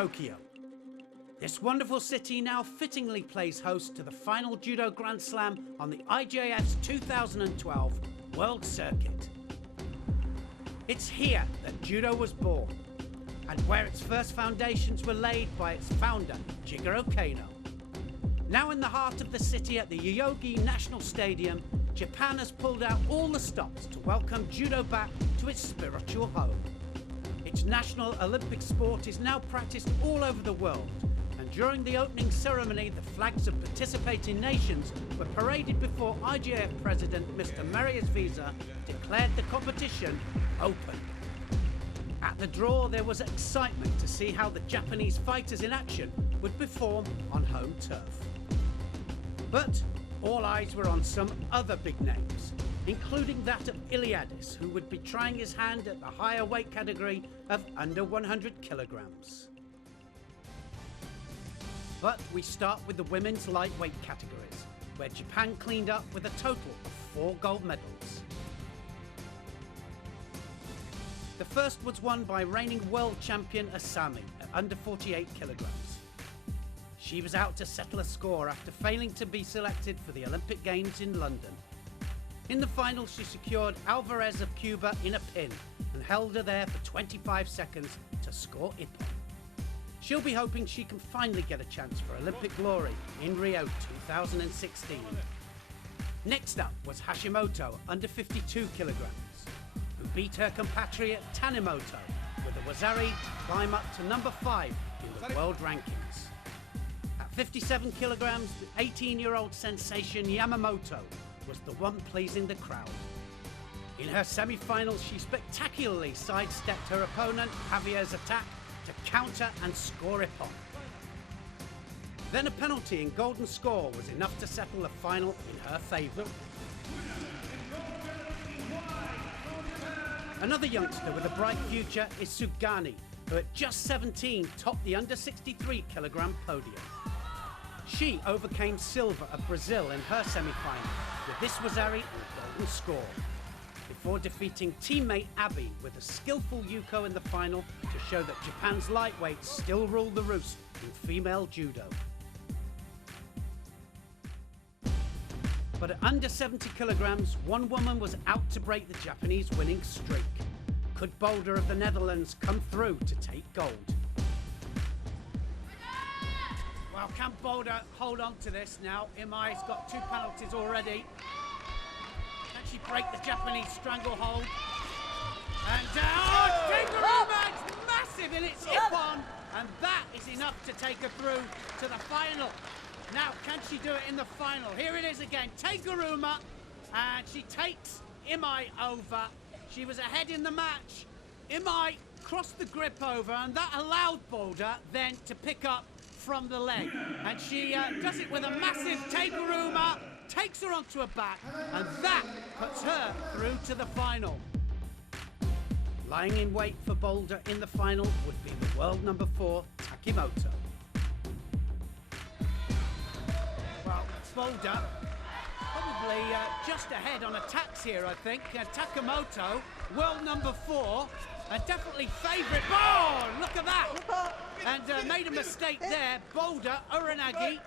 Tokyo. This wonderful city now fittingly plays host to the final Judo Grand Slam on the IJF's 2012 World Circuit. It's here that Judo was born, and where its first foundations were laid by its founder, Jigoro Kano. Now in the heart of the city at the Yoyogi National Stadium, Japan has pulled out all the stops to welcome Judo back to its spiritual home. Its national Olympic sport is now practiced all over the world, and during the opening ceremony, the flags of participating nations were paraded before IJF President Mr. Marius Visa declared the competition open. At the draw, there was excitement to see how the Japanese fighters in action would perform on home turf. But all eyes were on some other big names, including that of Iliadis, who would be trying his hand at the higher weight category of under 100 kilograms. But we start with the women's lightweight categories, where Japan cleaned up with a total of 4 gold medals. The first was won by reigning world champion Asami at under 48 kilograms. She was out to settle a score after failing to be selected for the Olympic Games in London. In the final, she secured Alvarez of Cuba in a pin and held her there for 25 seconds to score Ippon. She'll be hoping she can finally get a chance for Olympic glory in Rio 2016. Next up was Hashimoto, under 52 kilograms, who beat her compatriot Tanimoto with a Wazari climb up to number 5 in the world rankings. At 57 kilograms, the 18-year-old sensation Yamamoto was the one pleasing the crowd. In her semi-finals, she spectacularly sidestepped her opponent Javier's attack to counter and score Ippon. Then a penalty in golden score was enough to settle the final in her favour. Another youngster with a bright future is Sugani, who at just 17 topped the under 63 kilogram podium. She overcame Silva of Brazil in her semi-final with this Wazari and a golden score, before defeating teammate Abe with a skillful Yuko in the final to show that Japan's lightweights still rule the roost in female judo. But at under 70 kilograms, one woman was out to break the Japanese winning streak. Could Boulder of the Netherlands come through to take gold? Well, can Boulder hold on to this now? Imai's got 2 penalties already. Can she break the Japanese stranglehold? And it's massive in its Ippon, and that is enough to take her through to the final. Now, can she do it in the final? Here it is again, Teguruma, and she takes Imai over. She was ahead in the match. Imai crossed the grip over, and that allowed Boulder then to pick up from the leg. And she does it with a massive Teguruma, takes her onto her back, and that puts her through to the final. Lying in wait for Boulder in the final would be the world number 4, Takimoto. Well, Boulder probably just ahead on attacks here, I think. Takimoto, world number 4, and definitely favourite. Oh, look at that! And made a mistake there. Boulder, Uranagi,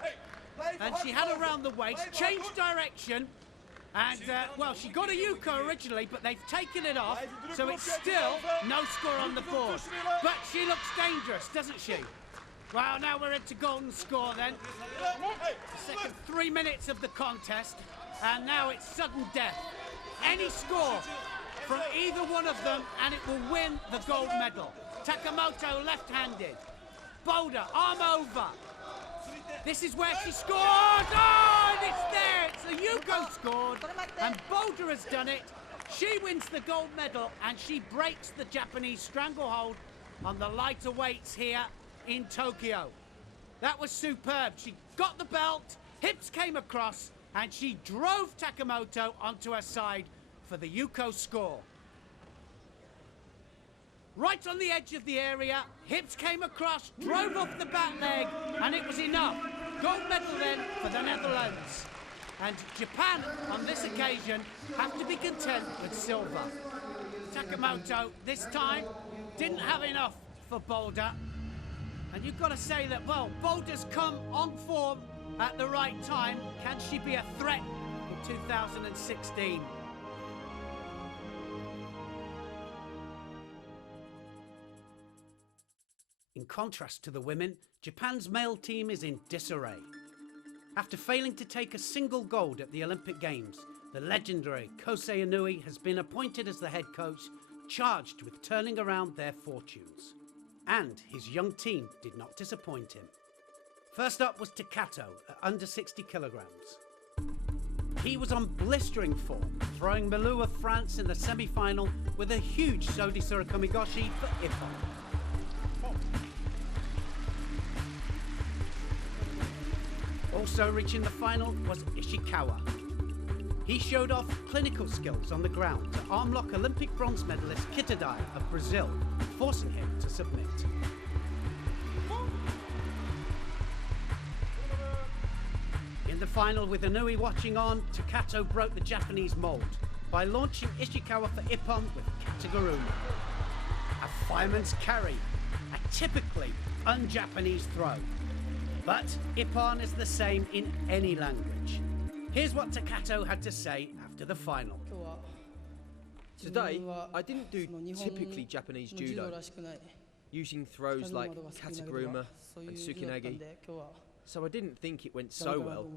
and she had her around the waist, changed direction, and well, she got a Yuko originally, but they've taken it off, so it's still no score on the board. But she looks dangerous, doesn't she? Well, now we're into golden score then. The second 3 minutes of the contest, and now it's sudden death. Any score from either one of them, and it will win the gold medal. Takimoto left-handed. Boulder, arm over. This is where she scored. Oh, and it's there. It's the Yuko scored, and Boulder has done it. She wins the gold medal, and she breaks the Japanese stranglehold on the lighter weights here in Tokyo. That was superb. She got the belt, hips came across, and she drove Takimoto onto her side for the Yuko score. Right on the edge of the area, hips came across, drove off the back leg, and it was enough. Gold medal then for the Netherlands. And Japan, on this occasion, have to be content with silver. Takimoto, this time, didn't have enough for Boulder. And you've got to say that, well, Boulder's come on form at the right time. Can she be a threat in 2016? In contrast to the women, Japan's male team is in disarray. After failing to take a single gold at the Olympic Games, the legendary Kosei Inui has been appointed as the head coach, charged with turning around their fortunes. And his young team did not disappoint him. First up was Kata at under 60 kilograms. He was on blistering form, throwing Milou of France in the semi-final with a huge Sodi Surikomigoshi for Ippon. Also reaching the final was Ishikawa. He showed off clinical skills on the ground to armlock Olympic bronze medalist Kata of Brazil, forcing him to submit. In the final, with Inui watching on, Takato broke the Japanese mould by launching Ishikawa for Ippon with Kataguruma. A fireman's carry, a typically un-Japanese throw. But Ippon is the same in any language. Here's what Takato had to say after the final. Today, I didn't do typically Japanese judo, using throws like kataguruma and tsukinagi, so I didn't think it went so well.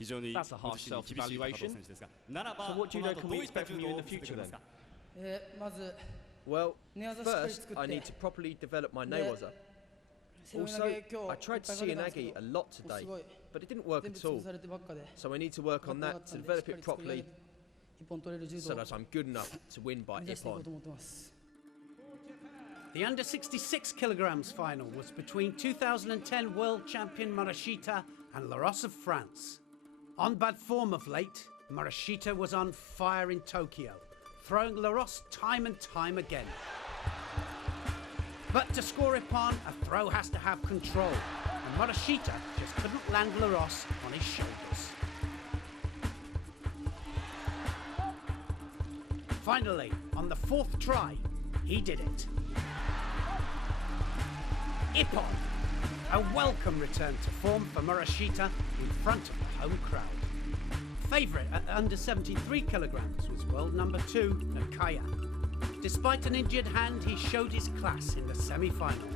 That's a harsh self-evaluation. So what judo can we expect from you in the future then? Well, first I need to properly develop my newaza. Also, I tried tsukinagi a lot today, but it didn't work at all. So I need to work on that to develop it properly, so that I'm good enough to win by Ippon. The under 66 kilograms final was between 2010 world champion Morishita and Laros of France. On bad form of late, Morishita was on fire in Tokyo, throwing Laros time and time again. But to score Ippon, a throw has to have control, and Morishita just couldn't land Laros on his shoulders. Finally, on the fourth try, he did it. Ippon, a welcome return to form for Morishita in front of the home crowd. Favourite at under 73 kilograms was world number 2, Nakaya. Despite an injured hand, he showed his class in the semi-final,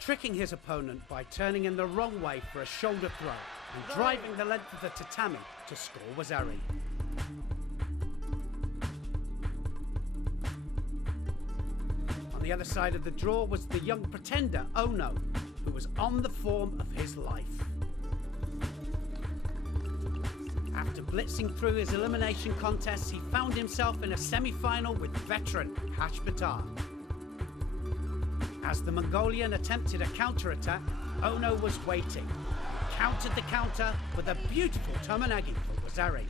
tricking his opponent by turning in the wrong way for a shoulder throw and driving the length of the tatami to score Wazari. On the other side of the draw was the young pretender Ono, who was on the form of his life. After blitzing through his elimination contests, he found himself in a semi-final with veteran Hashbatar. As the Mongolian attempted a counter-attack, Ono was waiting. He countered the counter with a beautiful Tomonagi for Wazari.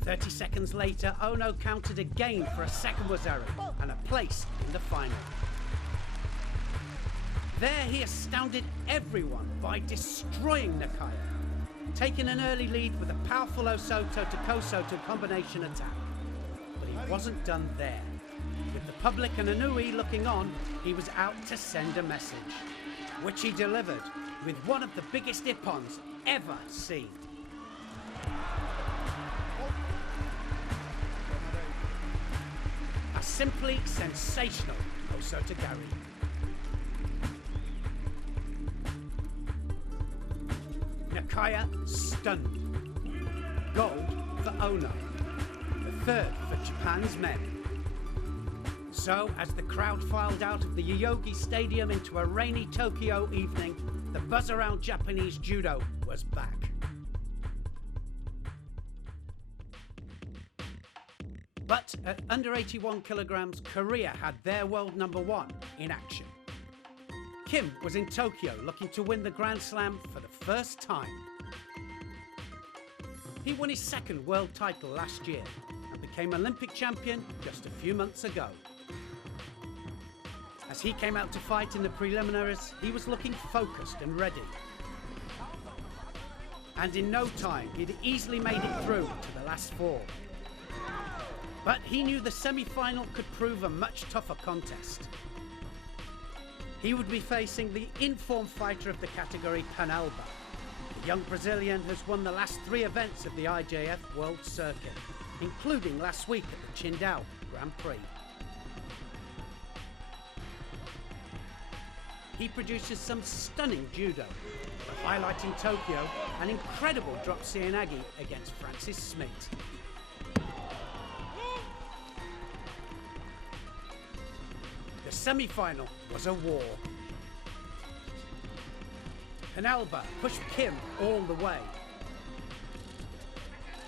30 seconds later, Ono countered again for a second Wazari and a place in the final. There he astounded everyone by destroying Nakaya, taking an early lead with a powerful Osoto to Kosoto combination attack. But he wasn't done there. With the public and Inui looking on, he was out to send a message, which he delivered with one of the biggest Ippons ever seen. A simply sensational Osoto Gari. Nakaya stunned. Gold for Ono. The third for Japan's men. So, as the crowd filed out of the Yoyogi Stadium into a rainy Tokyo evening, the buzz around Japanese judo was back. But at under 81 kilograms, Korea had their world number 1 in action. Kim was in Tokyo looking to win the Grand Slam for the first time. He won his second world title last year and became Olympic champion just a few months ago. As he came out to fight in the preliminaries, he was looking focused and ready. And in no time, he'd easily made it through to the last 4. But he knew the semi-final could prove a much tougher contest. He would be facing the in-form fighter of the category, Penalba. The young Brazilian has won the last 3 events of the IJF World Circuit, including last week at the Qingdao Grand Prix. He produces some stunning judo, the highlight in Tokyo, an incredible drop Seoinage against Francis Smith. The semi-final was a war. Penalba pushed Kim all the way.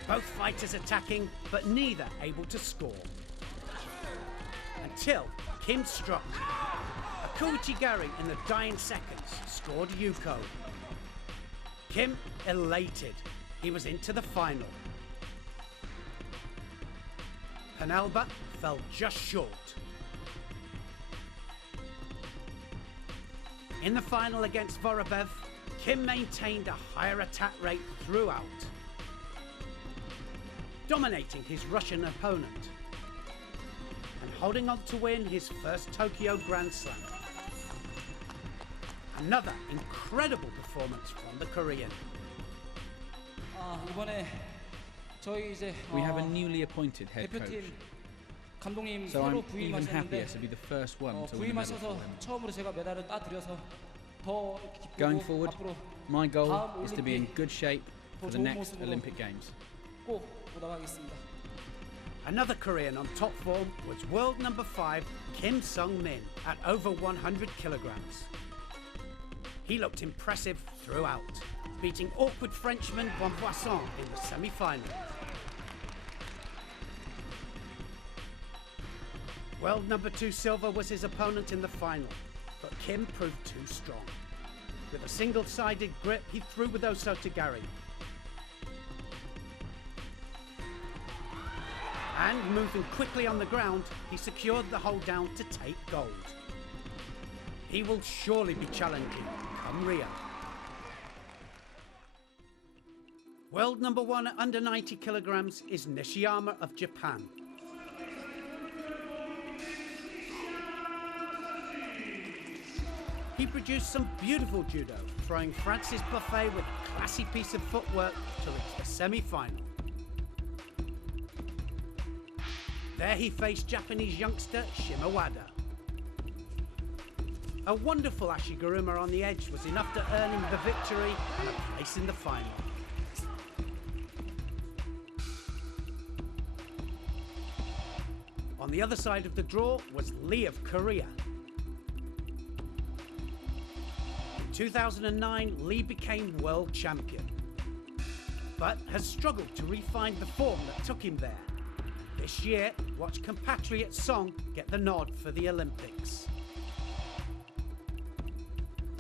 Both fighters attacking, but neither able to score. Until Kim struck. A Kouchigari in the dying seconds scored Yuko. Kim elated. He was into the final. Penalba fell just short. In the final against Vorobev, Kim maintained a higher attack rate throughout, dominating his Russian opponent and holding on to win his first Tokyo Grand Slam. Another incredible performance from the Korean. We have a newly appointed head coach, so I'm even happier to be the first one to win a medal for him. Going forward, my goal is to be in good shape for the next Olympic Games. Another Korean on top form was world number 5 Kim Sung-min at over 100 kilograms. He looked impressive throughout, beating awkward Frenchman Bonvoisson in the semi-final. World number 2 silver was his opponent in the final, but Kim proved too strong. With a single-sided grip, he threw with Osotogari. And moving quickly on the ground, he secured the hold down to take gold. He will surely be challenging come Rio. World number 1 at under 90 kilograms is Nishiyama of Japan. He produced some beautiful judo, throwing Francis Buffet with a classy piece of footwork to reach the semi-final. There he faced Japanese youngster Shimawada. A wonderful Ashiguruma on the edge was enough to earn him the victory and a place in the final. On the other side of the draw was Lee of Korea. In 2009, Lee became world champion, but has struggled to refine the form that took him there. This year, watch compatriot Song get the nod for the Olympics.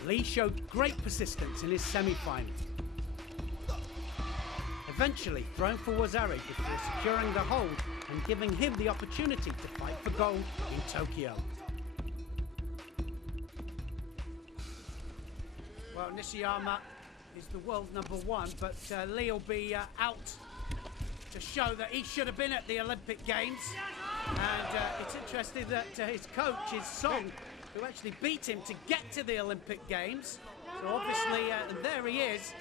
Lee showed great persistence in his semi-final, eventually throwing for Wazari before securing the hold and giving him the opportunity to fight for gold in Tokyo. Well, Nishiyama is the world number 1, but Lee will be out to show that he should have been at the Olympic Games. And it's interesting that his coach is Song, who actually beat him to get to the Olympic Games. So obviously, and there he is,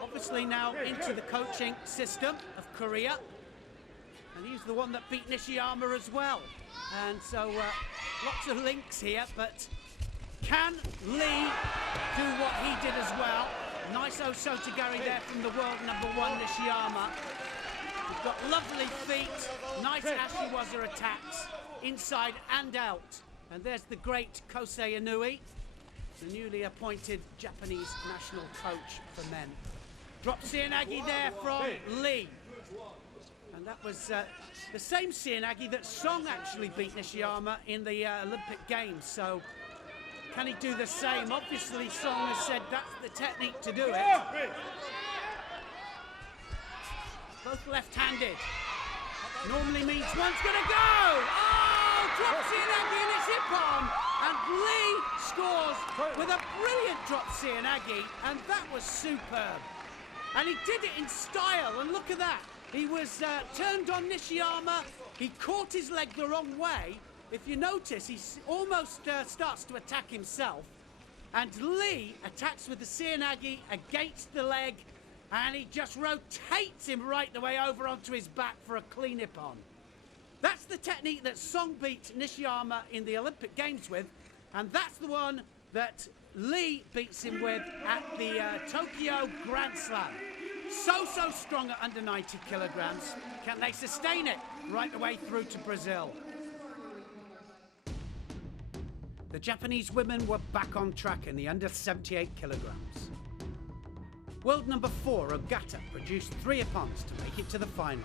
obviously now into the coaching system of Korea. And he's the one that beat Nishiyama as well. And so lots of links here, but can Lee do what he did as well? Nice Osotogari there from the world number 1 Nishiyama. He's got lovely feet, nice Ashiwaza attacks, inside and out. And there's the great Kosei Inui, the newly appointed Japanese national coach for men. Drop Seoinage there from Lee. And that was the same Seoinage that Song actually beat Nishiyama in the Olympic Games. So can he do the same? Obviously, Song has said that's the technique to do it. Both left-handed. Normally means one's gonna go! Oh! Drop Seoinage in his hip on! And Lee scores with a brilliant drop Seoinage, and that was superb. And he did it in style, and look at that. He was turned on Nishiyama, he caught his leg the wrong way, if you notice, he almost starts to attack himself, and Lee attacks with the Seoinage against the leg, and he just rotates him right the way over onto his back for a clean ippon. That's the technique that Song beat Nishiyama in the Olympic Games with, and that's the one that Lee beats him with at the Tokyo Grand Slam. So strong at under 90 kilograms. Can they sustain it right the way through to Brazil? The Japanese women were back on track in the under 78 kilograms. World number 4, Ogata, produced 3 ippons to make it to the final.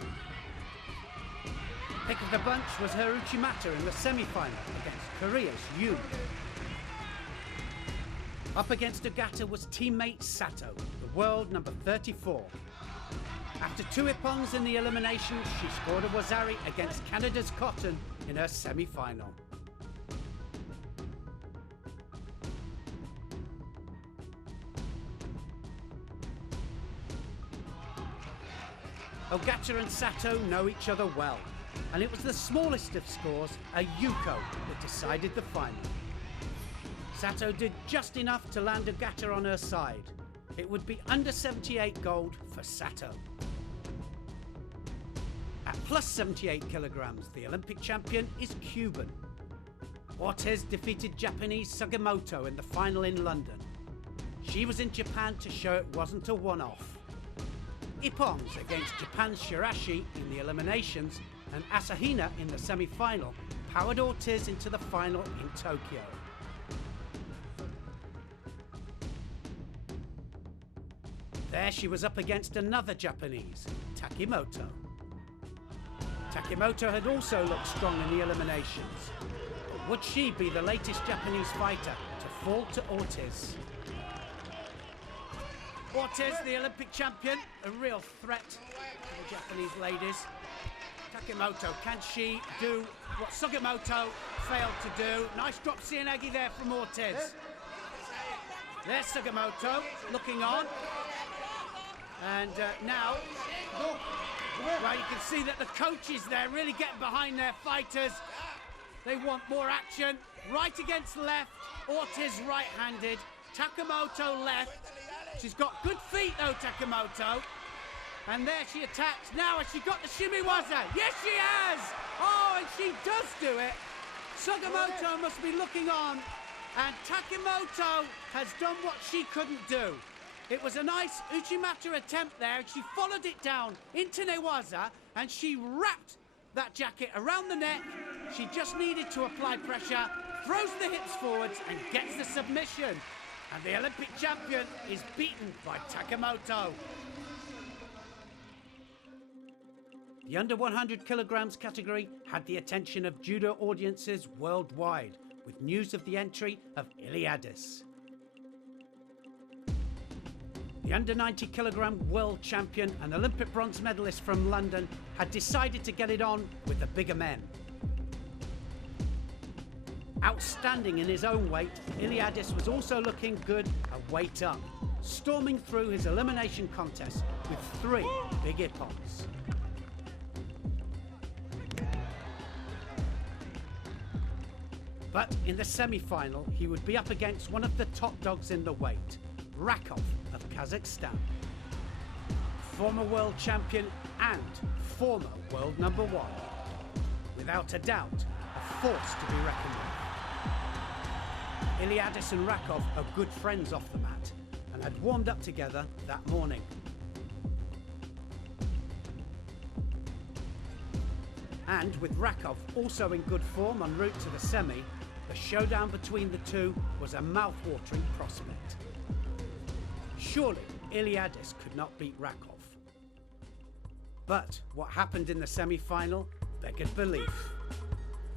Pick of the bunch was her Uchimata in the semi-final against Korea's Yoon. Up against Ogata was teammate Sato, the world number 34. After 2 ippons in the elimination, she scored a wazari against Canada's Cotton in her semi-final. Ogata and Sato know each other well, and it was the smallest of scores, a Yuko, that decided the final. Sato did just enough to land Ogata on her side. It would be under 78 gold for Sato. At plus 78 kilograms, the Olympic champion is Cuban. Ortiz defeated Japanese Sugimoto in the final in London. She was in Japan to show it wasn't a one-off. Ippons against Japan's Shirashi in the eliminations and Asahina in the semi-final powered Ortiz into the final in Tokyo. There she was up against another Japanese, Takimoto. Takimoto had also looked strong in the eliminations, but would she be the latest Japanese fighter to fall to Ortiz? Ortiz, the Olympic champion, a real threat to the Japanese ladies. Takimoto, can she do what Sugimoto failed to do? Nice drop Seoinage there from Ortiz. There's Sugimoto looking on. And now, well, you can see that the coaches there really getting behind their fighters. They want more action. Right against left, Ortiz right-handed, Takimoto left. She's got good feet though, Takimoto. And there she attacks. Now has she got the shimiwaza? Yes, she has! Oh, and she does do it. Sugimoto must be looking on. And Takimoto has done what she couldn't do. It was a nice Uchimata attempt there. She followed it down into Newaza, and she wrapped that jacket around the neck. She just needed to apply pressure, throws the hips forwards, and gets the submission. And the Olympic champion is beaten by Takimoto. The under 100 kilograms category had the attention of judo audiences worldwide, with news of the entry of Iliadis. The under 90 kilogram world champion and Olympic bronze medalist from London had decided to get it on with the bigger men. Outstanding in his own weight, Iliadis was also looking good a weight up, storming through his elimination contest with 3 big ippons. But in the semi-final, he would be up against one of the top dogs in the weight, Rakov of Kazakhstan. Former world champion and former world number 1. Without a doubt, a force to be reckoned with. Iliadis and Rakov are good friends off the mat and had warmed up together that morning. And with Rakov also in good form en route to the semi, the showdown between the two was a mouth-watering prospect. Surely Iliadis could not beat Rakov. But what happened in the semi-final beggared belief.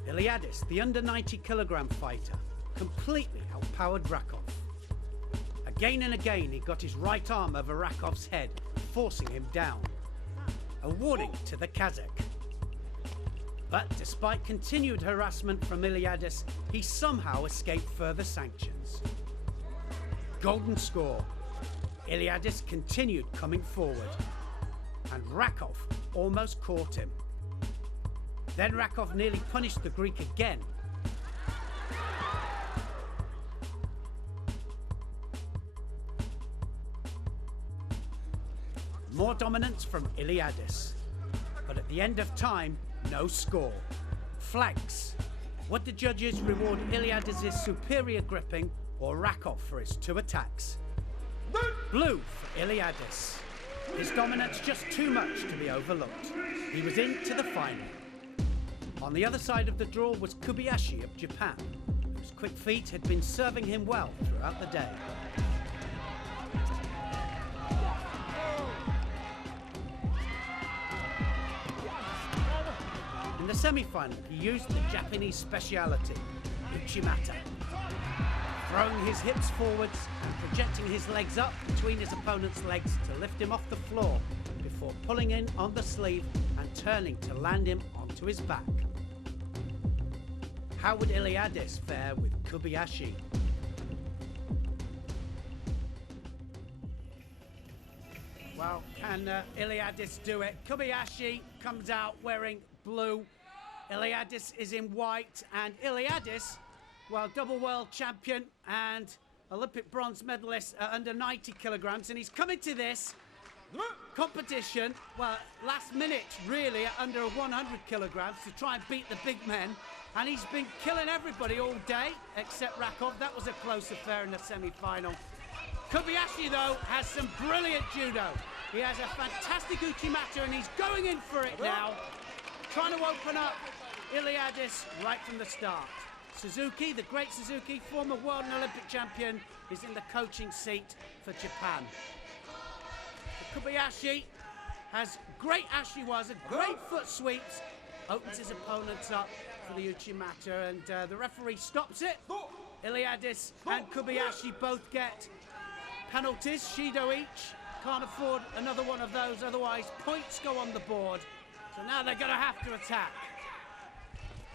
Iliadis, the under 90 kilogram fighter, completely outpowered Rakov. Again and again he got his right arm over Rakov's head, forcing him down. A warning to the Kazakh. But despite continued harassment from Iliadis, he somehow escaped further sanctions. Golden score. Iliadis continued coming forward, and Rakov almost caught him. Then Rakov nearly punished the Greek again more dominance from Iliadis. But at the end of time, no score. Flags. Would the judges reward Iliadis' superior gripping or Rakov for his 2 attacks? Blue for Iliadis. His dominance just too much to be overlooked. He was into the final. On the other side of the draw was Kobayashi of Japan, whose quick feet had been serving him well throughout the day. In the semi-final, he used the Japanese speciality, Uchimata, throwing his hips forwards and projecting his legs up between his opponent's legs to lift him off the floor before pulling in on the sleeve and turning to land him onto his back. How would Iliadis fare with Kobayashi? Well, can Iliadis do it? Kobayashi comes out wearing blue. Iliadis is in white, and Iliadis, well, double world champion and Olympic bronze medalist at under 90 kilograms, and he's coming to this competition, well, last minute really, at under 100 kilograms to try and beat the big men, and he's been killing everybody all day except Rakov. That was a close affair in the semi-final. Kobayashi, though, has some brilliant judo. He has a fantastic Uchimata, and he's going in for it now, trying to open up Iliadis right from the start. Suzuki, the great Suzuki, former world and Olympic champion, is in the coaching seat for Japan. Kobayashi has great ashiwaza, great foot sweeps, opens his opponents up for the Uchimata, and the referee stops it. Iliadis and Kobayashi both get penalties, Shido each. Can't afford another one of those, otherwise points go on the board. So now they're going to have to attack.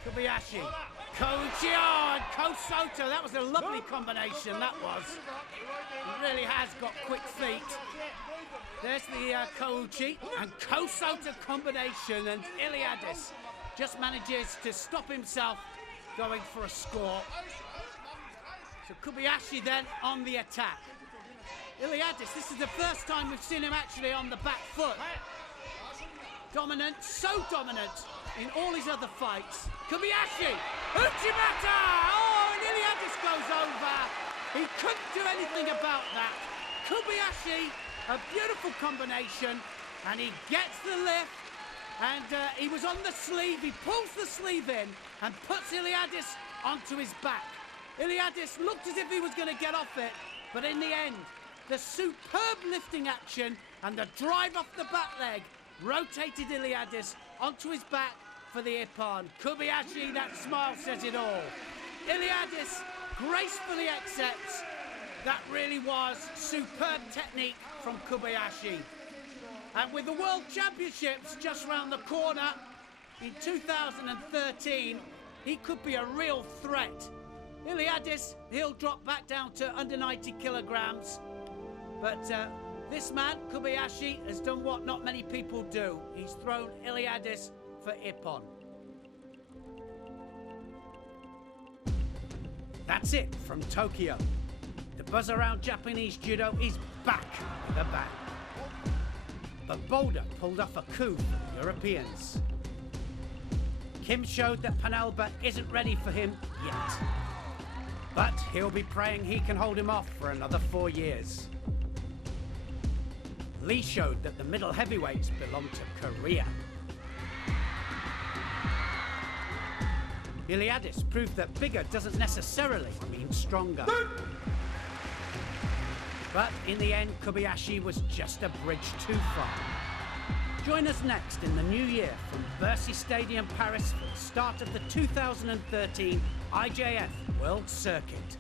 Kobayashi, Kouchio and Kosoto. That was a lovely combination, that was. He really has got quick feet. There's the Kouchi and Kosoto combination, and Iliadis just manages to stop himself going for a score. So Kobayashi then on the attack. Iliadis, this is the first time we've seen him actually on the back foot. Dominant, so dominant in all his other fights. Kobayashi, Uchimata! Oh, and Iliadis goes over. He couldn't do anything about that. Kobayashi, a beautiful combination, and he gets the lift, and he was on the sleeve. He pulls the sleeve in and puts Iliadis onto his back. Iliadis looked as if he was going to get off it, but in the end, the superb lifting action and the drive off the back leg rotated Iliadis onto his back for the ippon. Kobayashi, that smile says it all. Iliadis gracefully accepts. That really was superb technique from Kobayashi. And with the World Championships just round the corner in 2013, he could be a real threat. Iliadis, he'll drop back down to under 90 kilograms. But this man, Kobayashi, has done what not many people do. He's thrown Iliadis for ippon. That's it from Tokyo. The buzz around Japanese judo is back with a bang. But Boulder pulled off a coup for the Europeans. Kim showed that Panalba isn't ready for him yet. But he'll be praying he can hold him off for another 4 years. Lee showed that the middle heavyweights belong to Korea. Iliadis proved that bigger doesn't necessarily mean stronger. But in the end, Kobayashi was just a bridge too far. Join us next in the new year from Bercy Stadium, Paris for the start of the 2013 IJF World Circuit.